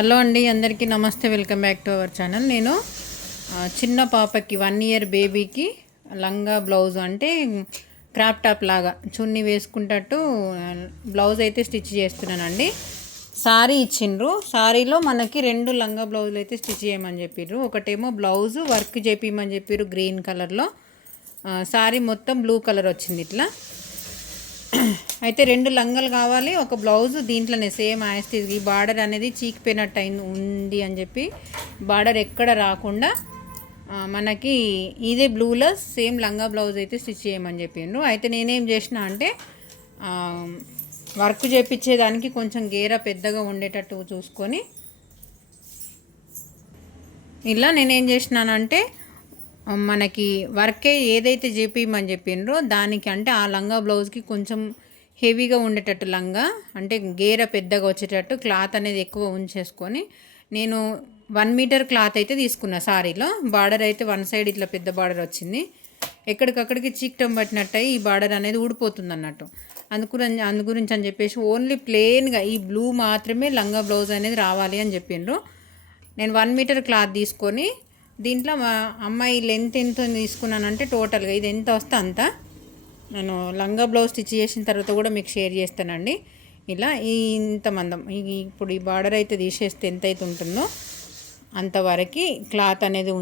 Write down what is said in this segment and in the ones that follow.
Hello అండి, అందరికీ నమస్తే. Welcome back to our channel. నేను చిన్న పాపకి 1 ఇయర్ బేబీకి లంగా బ్లౌజ్ అంటే క్రాప్ టాప్ లాగా చున్నీ వేసుకుంటట్టు బ్లౌజ్ అయితే స్టిచ్ చేస్తున్నానండి. సారీ ఇచ్చిండ్రు. సారీలో మనకి 2 లంగా బ్లౌజులు అయితే స్టిచ్ చేయమని చెప్పిర్రు. ఒకటేమో బ్లౌజు వర్క్ చేపిమని చెప్పిర్రు గ్రీన్ కలర్లో. సారీ మొత్తం బ్లూ కలర్ వచ్చింది ఇట్లా. అయితే 2 లంగలు కావాలి, ఒక బ్లౌజ్ దీంట్లోనే సేమ్ యాస్టీజ్. ఈ బార్డర్ అనేది చీకిపోయినట్టు అయింది ఉంది అని చెప్పి బార్డర్ ఎక్కడ రాకుండా మనకి ఇదే బ్లూలో సేమ్ లంగా బ్లౌజ్ అయితే స్టిచ్ చేయమని చెప్పిండ్రు. అయితే నేనేం చేసిన అంటే వర్క్ చేపించేదానికి కొంచెం గేర పెద్దగా ఉండేటట్టు చూసుకొని ఇలా నేనేం చేసినానంటే మనకి వర్కే ఏదైతే చేపిమని చెప్పిండ్రో దానికి అంటే ఆ లంగా బ్లౌజ్కి కొంచెం హెవీగా ఉండేటట్టు లంగా అంటే గేర పెద్దగా వచ్చేటట్టు క్లాత్ అనేది ఎక్కువ ఉంచేసుకొని నేను 1 మీటర్ క్లాత్ అయితే తీసుకున్నా. సారీలో బార్డర్ అయితే 1 సైడ్ ఇట్లా పెద్ద బార్డర్ వచ్చింది. ఎక్కడికక్కడికి చీకటం పట్టినట్టు ఈ బార్డర్ అనేది ఊడిపోతుంది అన్నట్టు. అందు గురించి అని చెప్పేసి ఓన్లీ ప్లెయిన్గా ఈ బ్లూ మాత్రమే లంగా బ్లౌజ్ అనేది రావాలి అని చెప్పిండ్రు. నేను 1 మీటర్ క్లాత్ తీసుకొని దీంట్లో మా అమ్మాయి లెంత్ ఎంత తీసుకున్నానంటే టోటల్గా ఇది ఎంత వస్తే అంత నేను లంగా బ్లౌజ్ స్టిచ్ చేసిన తర్వాత కూడా మీకు షేర్ చేస్తానండి. ఇలా ఇంత మందం ఇప్పుడు ఈ బార్డర్ అయితే తీసేస్తే ఎంత అయితే ఉంటుందో అంతవరకు క్లాత్ అనేది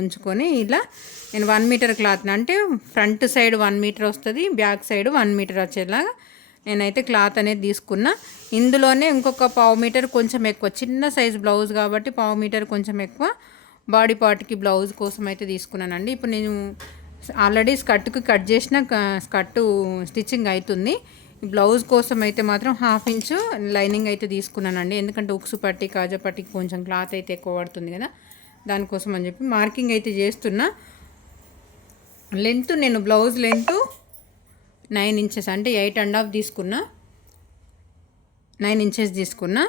ఉంచుకొని ఇలా నేను 1 మీటర్ క్లాత్ అంటే ఫ్రంట్ సైడ్ 1 మీటర్ వస్తుంది, బ్యాక్ సైడ్ 1 మీటర్ వచ్చేలాగా నేనైతే క్లాత్ అనేది తీసుకున్నా. ఇందులోనే ఇంకొక 1/2 మీటర్ కొంచెం ఎక్కువ, చిన్న సైజ్ బ్లౌజ్ కాబట్టి 1/2 మీటర్ కొంచెం ఎక్కువ బాడీ పార్ట్కి బ్లౌజ్ కోసం అయితే తీసుకున్నానండి. ఇప్పుడు నేను ఆల్రెడీ స్కర్ట్కి కట్ చేసిన స్కర్టు స్టిచ్చింగ్ అవుతుంది. బ్లౌజ్ కోసం అయితే మాత్రం 1/2 ఇంచు లైనింగ్ అయితే తీసుకున్నానండి. ఎందుకంటే ఉక్సు పట్టి కాజా పట్టికి కొంచెం క్లాత్ అయితే ఎక్కువ పడుతుంది కదా, దానికోసం అని చెప్పి మార్కింగ్ అయితే చేస్తున్నా. లెంత్ నేను బ్లౌజ్ లెంత్ 9 ఇంచెస్ అంటే 8.5 తీసుకున్నా. 9 ఇంచెస్ తీసుకున్నా.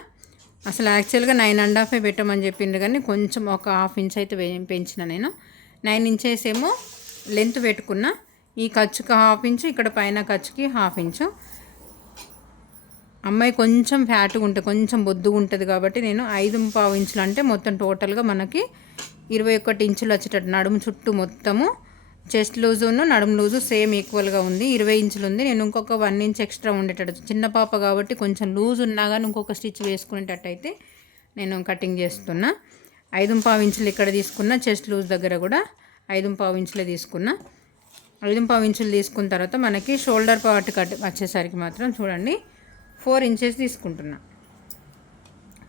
అసలు యాక్చువల్గా 9.5 పెట్టమని చెప్పిండ్రు కానీ కొంచెం ఒక 1/2 ఇంచ్ అయితే పెంచిన. నేను 9 ఇంచెస్ ఏమో లెంత్ పెట్టుకున్నా. ఈ ఖర్చుకి 1/2 ఇంచు, ఇక్కడ పైన ఖర్చుకి 1/2 ఇంచు. అమ్మాయి కొంచెం ఫ్యాట్గా ఉంటుంది, కొంచెం బొద్దుగా ఉంటుంది కాబట్టి నేను 5.5 ఇంచులు అంటే మొత్తం టోటల్గా మనకి 21 ఇంచులు వచ్చేటట్టు నడుము చుట్టూ మొత్తము. చెస్ట్ లూజును నడుము లూజు సేమ్ ఈక్వల్గా ఉంది, 20 ఇంచులు ఉంది. నేను ఇంకొక 1 ఇంచ్ ఎక్స్ట్రా ఉండేటట్టు, చిన్న పాప కాబట్టి కొంచెం లూజ్ ఉన్నా కానీ ఇంకొక స్టిచ్ వేసుకునేటట్టు అయితే నేను కటింగ్ చేస్తున్నా. 5.5 ఇంచులు ఇక్కడ తీసుకున్నా. చెస్ట్ లూజ్ దగ్గర కూడా 5.5 ఇంచులే తీసుకున్నా. 5.5 ఇంచులు తీసుకున్న తర్వాత మనకి షోల్డర్ పార్ట్ కట్ వచ్చేసరికి మాత్రం చూడండి 4 ఇంచెస్ తీసుకుంటున్నా.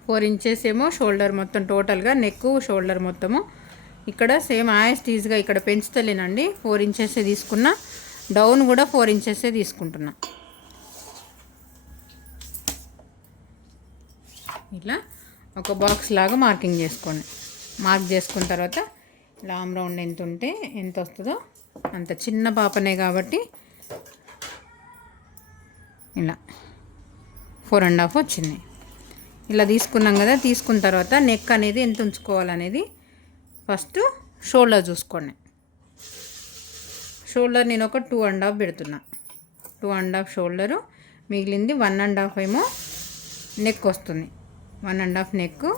4 ఇంచెస్ ఏమో షోల్డర్ మొత్తం టోటల్గా నెక్ షోల్డర్ మొత్తము. ఇక్కడ సేమ్ యాస్టీజ్గా ఇక్కడ పెంచుతలేనండి, 4 ఇంచెసే తీసుకున్నా. డౌన్ కూడా 4 ఇంచెసే తీసుకుంటున్నా. ఇట్లా ఒక బాక్స్ లాగా మార్కింగ్ చేసుకోండి. మార్క్ చేసుకున్న తర్వాత ఇలా ఆమ్ రౌండ్ ఎంత ఉంటే ఎంత వస్తుందో అంత, చిన్న పాపనే కాబట్టి ఇలా 4.5 వచ్చింది. ఇలా తీసుకున్నాం కదా. తీసుకున్న తర్వాత నెక్ అనేది ఎంత ఉంచుకోవాలనేది ఫస్ట్ షోల్డర్ చూసుకోండి. షోల్డర్ నేను ఒక 2.5 పెడుతున్నా. 2.5 షోల్డరు, మిగిలింది 1.5 ఏమో నెక్ వస్తుంది. 1.5 నెక్,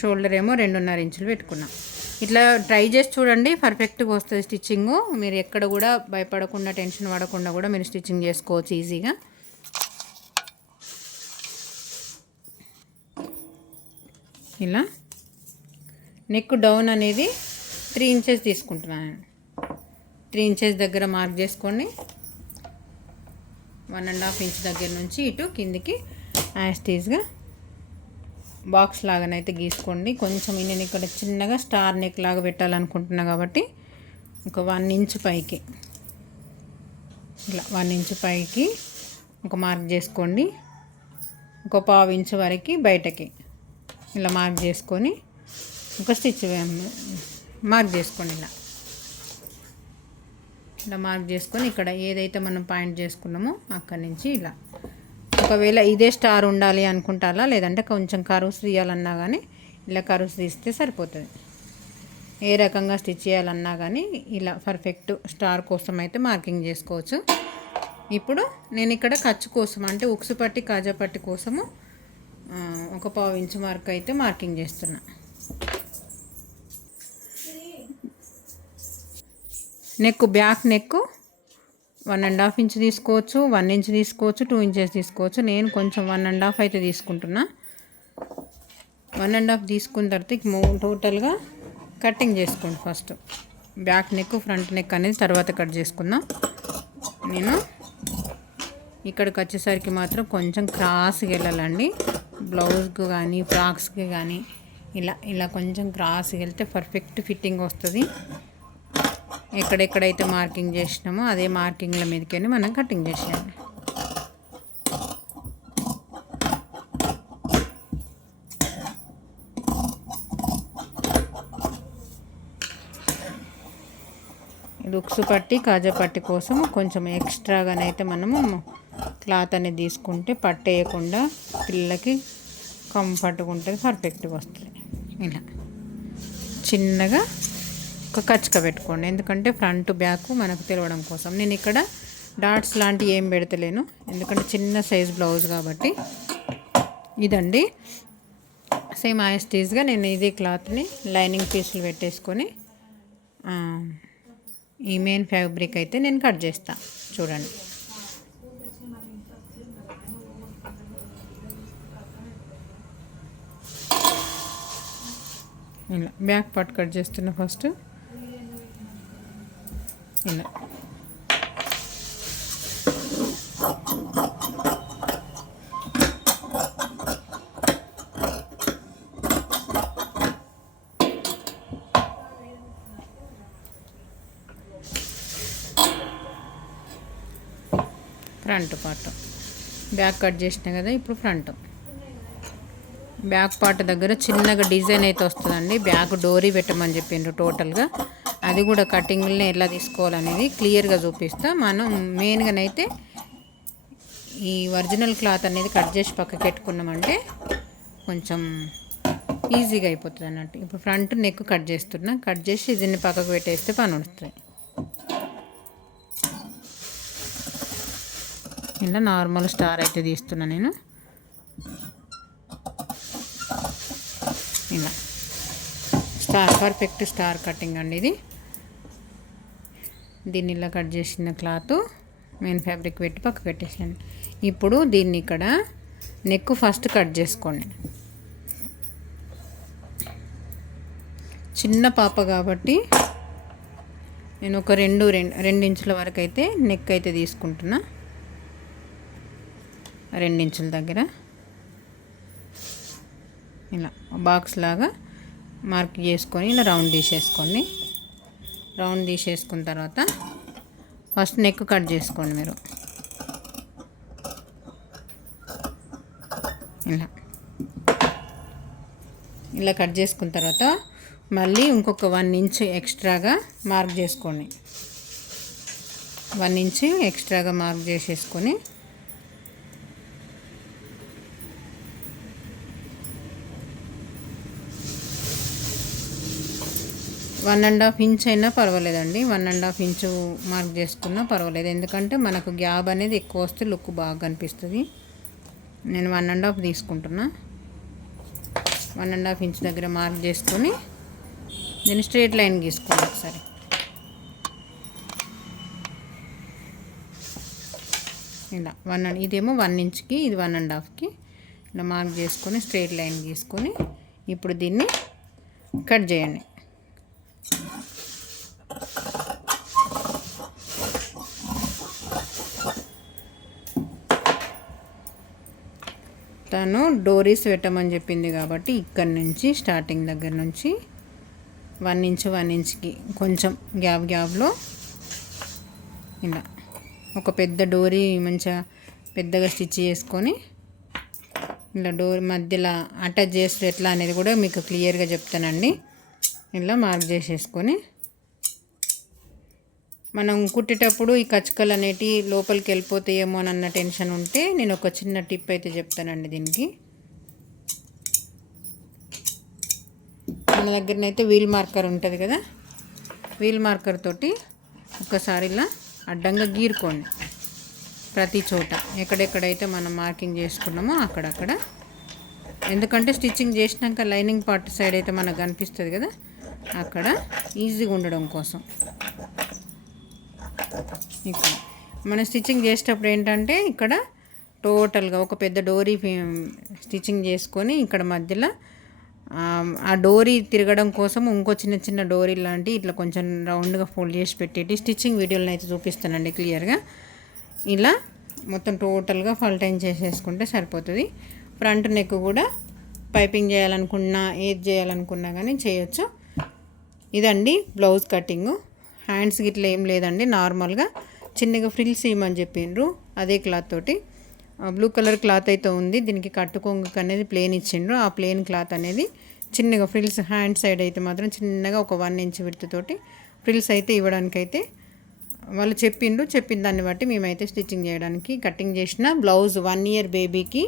షోల్డర్ ఏమో 2.5 ఇంచులు పెట్టుకున్నా. ఇట్లా ట్రై చేసి చూడండి, పర్ఫెక్ట్గా వస్తుంది స్టిచ్చింగు. మీరు ఎక్కడ కూడా భయపడకుండా టెన్షన్ పడకుండా కూడా మీరు స్టిచ్చింగ్ చేసుకోవచ్చు ఈజీగా. ఇలా నెక్ డౌన్ అనేది 3 ఇంచెస్ తీసుకుంటున్నాను. 3 ఇంచెస్ దగ్గర మార్క్ చేసుకోండి. 1.5 ఇంచ్ దగ్గర నుంచి ఇటు కిందికి యాస్టీజ్గా బాక్స్ లాగానైతే గీసుకోండి. కొంచెం నేను ఇక్కడ చిన్నగా స్టార్ నెక్ లాగా పెట్టాలనుకుంటున్నా కాబట్టి ఒక 1 ఇంచ్ పైకి, ఇలా 1 ఇంచ్ పైకి ఒక మార్క్ చేసుకోండి. ఒక 1/2 ఇంచ్ వరకు బయటకి ఇలా మార్క్ చేసుకొని ఒక స్టిచ్ మార్క్ చేసుకోండి. ఇలా మార్క్ చేసుకొని ఇక్కడ ఏదైతే మనం పాయింట్ చేసుకున్నామో అక్కడి నుంచి ఇలా, ఒకవేళ ఇదే స్టార్ ఉండాలి అనుకుంటారా, లేదంటే కొంచెం కర్వ్స్ తీయాలన్నా కానీ ఇలా కర్వ్స్ తీస్తే సరిపోతుంది. ఏ రకంగా స్టిచ్ చేయాలన్నా కానీ ఇలా పర్ఫెక్ట్ స్టార్ కోసం అయితే మార్కింగ్ చేసుకోవచ్చు. ఇప్పుడు నేను ఇక్కడ ఖర్చు కోసం అంటే ఉక్సు పట్టి కాజా పట్టి కోసము 1/4 ఇంచు మార్క్ అయితే మార్కింగ్ చేస్తున్నా. నెక్ బ్యాక్ నెక్ 1.5 ఇంచ్ తీసుకోవచ్చు, 1 ఇంచ్ తీసుకోవచ్చు, 2 ఇంచెస్ తీసుకోవచ్చు. నేను కొంచెం 1.5 అయితే తీసుకుంటున్నా. 1.5 తీసుకున్న తర్వాత టోటల్గా కటింగ్ చేసుకోండి. First back neck front neck అనేది తర్వాత కట్ చేసుకుందాం. నేను ఇక్కడికి వచ్చేసరికి మాత్రం కొంచెం క్రాస్గా వెళ్ళాలండి. బ్లౌజ్కి కానీ ఫ్రాక్స్కి కానీ ఇలా కొంచెం క్రాస్గా వెళ్తే పర్ఫెక్ట్ ఫిట్టింగ్ వస్తుంది. ఎక్కడెక్కడైతే మార్కింగ్ చేసినామో అదే మార్కింగ్ల మీదకని మనం కటింగ్ చేసేయాలి. ఇది ఉక్సు పట్టి కాజా పట్టి కోసం కొంచెం ఎక్స్ట్రాగానైతే మనము క్లాత్ అనేది తీసుకుంటే పట్టేయకుండా పిల్లలకి కంఫర్ట్గా ఉంటుంది, పర్ఫెక్ట్గా వస్తుంది. ఇలా చిన్నగా ఒక కచ్చక పెట్టుకోండి, ఎందుకంటే ఫ్రంట్ బ్యాక్ మనకు తెలవడం కోసం. నేను ఇక్కడ డాట్స్ లాంటివి ఏం పెడతలేను, ఎందుకంటే చిన్న సైజ్ బ్లౌజ్ కాబట్టి. ఇదండి సేమ్ యాస్టీస్గా నేను ఇదే క్లాత్ని లైనింగ్ పీసులు పెట్టేసుకొని ఈ మెయిన్ ఫ్యాబ్రిక్ అయితే నేను కట్ చేస్తా. చూడండి, ఇలా బ్యాక్ పార్ట్ కట్ చేస్తున్నా. ఫస్ట్ ఇలా ఫ్రంట్ పార్ట్ బ్యాక్ కట్ చేసినా కదా. ఇప్పుడు ఫ్రంట్ బ్యాక్ పార్ట్ దగ్గర చిన్నగా డిజైన్ అయితే వస్తుందండి. బ్యాక్ డోరీ పెట్టమని చెప్పిండ్రు టోటల్గా. అది కూడా కటింగ్ని ఎలా తీసుకోవాలనేది క్లియర్గా చూపిస్తా. మనం మెయిన్గానైతే ఈ ఒరిజినల్ క్లాత్ అనేది కట్ చేసి పక్కకి పెట్టుకున్నామంటే కొంచెం ఈజీగా అయిపోతుంది అన్నట్టు. ఇప్పుడు ఫ్రంట్ నెక్ కట్ చేస్తున్నా. కట్ చేసి దీన్ని పక్కకు పెట్టేస్తే పని వస్తుంది. ఇలా నార్మల్ స్టార్ అయితే తీస్తున్నా నేను. ఇలా స్టార్ పర్ఫెక్ట్ స్టార్ కటింగ్ అండి ఇది. దీన్ని ఇలా కట్ చేసిన క్లాత్ మెయిన్ ఫ్యాబ్రిక్ పెట్టి పక్క పెట్టేసాను. ఇప్పుడు దీన్ని ఇక్కడ నెక్ ఫస్ట్ కట్ చేసుకోండి. చిన్న పాప కాబట్టి నేను ఒక 2 ఇంచుల వరకు అయితే నెక్ అయితే తీసుకుంటున్నా. 2 ఇంచుల దగ్గర ఇలా బాక్స్ లాగా మార్క్ చేసుకొని ఇలా రౌండ్ తీసేసుకోండి. రౌండ్ తీసేసుకున్న తర్వాత ఫస్ట్ నెక్ కట్ చేసుకోండి మీరు. ఇలా కట్ చేసుకున్న తర్వాత మళ్ళీ ఇంకొక 1 ఇంచ్ ఎక్స్ట్రాగా మార్క్ చేసుకోండి. 1 ఇంచ్ ఎక్స్ట్రాగా మార్క్ చేసేసుకొని వన్ అండ్ హాఫ్ ఇంచ్ అయినా పర్వాలేదండి. 1.5 ఇంచు మార్క్ చేసుకున్నా పర్వాలేదు, ఎందుకంటే మనకు గ్యాప్ అనేది ఎక్కువ వస్తే లుక్ బాగా కనిపిస్తుంది. నేను 1.5 తీసుకుంటున్నా. 1.5 ఇంచ్ దగ్గర మార్క్ చేసుకొని నేను స్ట్రైట్ లైన్ గీసుకోండి ఒకసారి. ఇలా ఇదేమో 1 ఇంచ్కి, ఇది 1.5కి ఇలా మార్క్ చేసుకొని స్ట్రైట్ లైన్ గీసుకొని ఇప్పుడు దీన్ని కట్ చేయండి. తను డోరీస్ పెట్టమని చెప్పింది కాబట్టి ఇక్కడ నుంచి స్టార్టింగ్ దగ్గర నుంచి 1 ఇంచ్కి కొంచెం గ్యాప్లో ఇలా ఒక పెద్ద డోరీ మంచిగా పెద్దగా స్టిచ్ చేసుకొని ఇలా డోర్ మధ్యలో అటాచ్ చేస్తే ఎట్లా అనేది కూడా మీకు క్లియర్గా చెప్తానండి. ఇలా మార్క్ చేసేసుకొని మనం కుట్టేటప్పుడు ఈ కచ్చకలు అనేటివి లోపలికి వెళ్ళిపోతాయేమో అన్న టెన్షన్ ఉంటే నేను ఒక చిన్న టిప్ అయితే చెప్తానండి దీనికి. మన దగ్గరనైతే వీల్ మార్కర్ ఉంటుంది కదా, వీల్ మార్కర్ తోటి ఒకసారి ఇలా అడ్డంగా గీరుకోండి. ప్రతి చోట ఎక్కడెక్కడైతే మనం మార్కింగ్ చేసుకున్నామో అక్కడక్కడ. ఎందుకంటే స్టిచ్చింగ్ చేసినాక లైనింగ్ పార్ట్ సైడ్ అయితే మనకు కనిపిస్తుంది కదా, అక్కడ ఈజీగా ఉండడం కోసం. ఇక్కడ మనం స్టిచ్చింగ్ చేసేటప్పుడు ఏంటంటే ఇక్కడ టోటల్గా ఒక పెద్ద డోరీ స్టిచ్చింగ్ చేసుకొని ఇక్కడ మధ్యలో ఆ డోరీ తిరగడం కోసం ఇంకో చిన్న చిన్న డోరీ లాంటి ఇట్లా కొంచెం రౌండ్గా ఫోల్డ్ చేసి పెట్టేటి స్టిచ్చింగ్ వీడియోలను అయితే చూపిస్తానండి క్లియర్గా. ఇలా మొత్తం టోటల్గా ఫల్టైన్ చేసేసుకుంటే సరిపోతుంది. ఫ్రంట్ నెక్ కూడా పైపింగ్ చేయాలనుకున్నా ఏది చేయాలనుకున్నా కానీ చేయొచ్చు. ఇదండి బ్లౌజ్ కటింగు. హ్యాండ్స్ గిట్లా ఏం లేదండి, నార్మల్గా చిన్నగా ఫ్రిల్స్ ఇవ్వమని చెప్పిండ్రు. అదే క్లాత్ తోటి బ్లూ కలర్ క్లాత్ అయితే ఉంది. దీనికి కట్టుకొంగకు అనేది ప్లేన్ ఇచ్చిండ్రు. ఆ ప్లేన్ క్లాత్ అనేది చిన్నగా ఫ్రిల్స్ హ్యాండ్ సైడ్ అయితే మాత్రం చిన్నగా ఒక 1 ఇంచ్ విడ్త్ తోటి ఫ్రిల్స్ అయితే ఇవ్వడానికైతే వాళ్ళు చెప్పిండ్రు. చెప్పిన దాన్ని బట్టి మేమైతే స్టిచ్చింగ్ చేయడానికి కటింగ్ చేసిన బ్లౌజ్ 1 ఇయర్ బేబీకి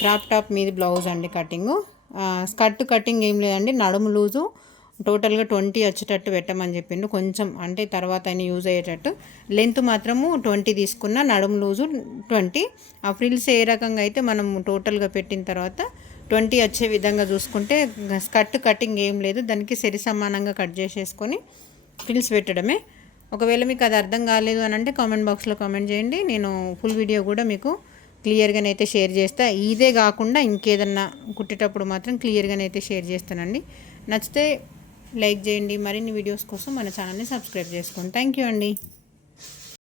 క్రాప్ టాప్ మీద బ్లౌజ్ అండి కటింగు. స్కర్ట్ కటింగ్ ఏం లేదండి, నడుము లూజు టోటల్గా 20 వచ్చేటట్టు పెట్టమని చెప్పిండు. కొంచెం అంటే తర్వాత అయినా యూజ్ అయ్యేటట్టు. లెంత్ మాత్రము 20 తీసుకున్న, నడుము లూజు 20. ఆ ఫ్రిల్స్ ఏ రకంగా అయితే మనం టోటల్గా పెట్టిన తర్వాత 20 వచ్చే విధంగా చూసుకుంటే స్కర్ట్ కటింగ్ ఏం లేదు, దానికి సరి సమానంగా కట్ చేసేసుకొని ఫ్రిల్స్ పెట్టడమే. ఒకవేళ మీకు అది అర్థం కాలేదు అని అంటే కామెంట్ బాక్స్లో కామెంట్ చేయండి. నేను ఫుల్ వీడియో కూడా మీకు క్లియర్గానైతే షేర్ చేస్తా. ఇదే కాకుండా ఇంకేదన్నా కుట్టేటప్పుడు మాత్రం క్లియర్గానైతే షేర్ చేస్తానండి. నచ్చితే లైక్ చేయండి. మరిన్ని వీడియోస్ కోసం మన ఛానల్ని సబ్స్క్రైబ్ చేసుకోండి. థ్యాంక్ యూ అండి.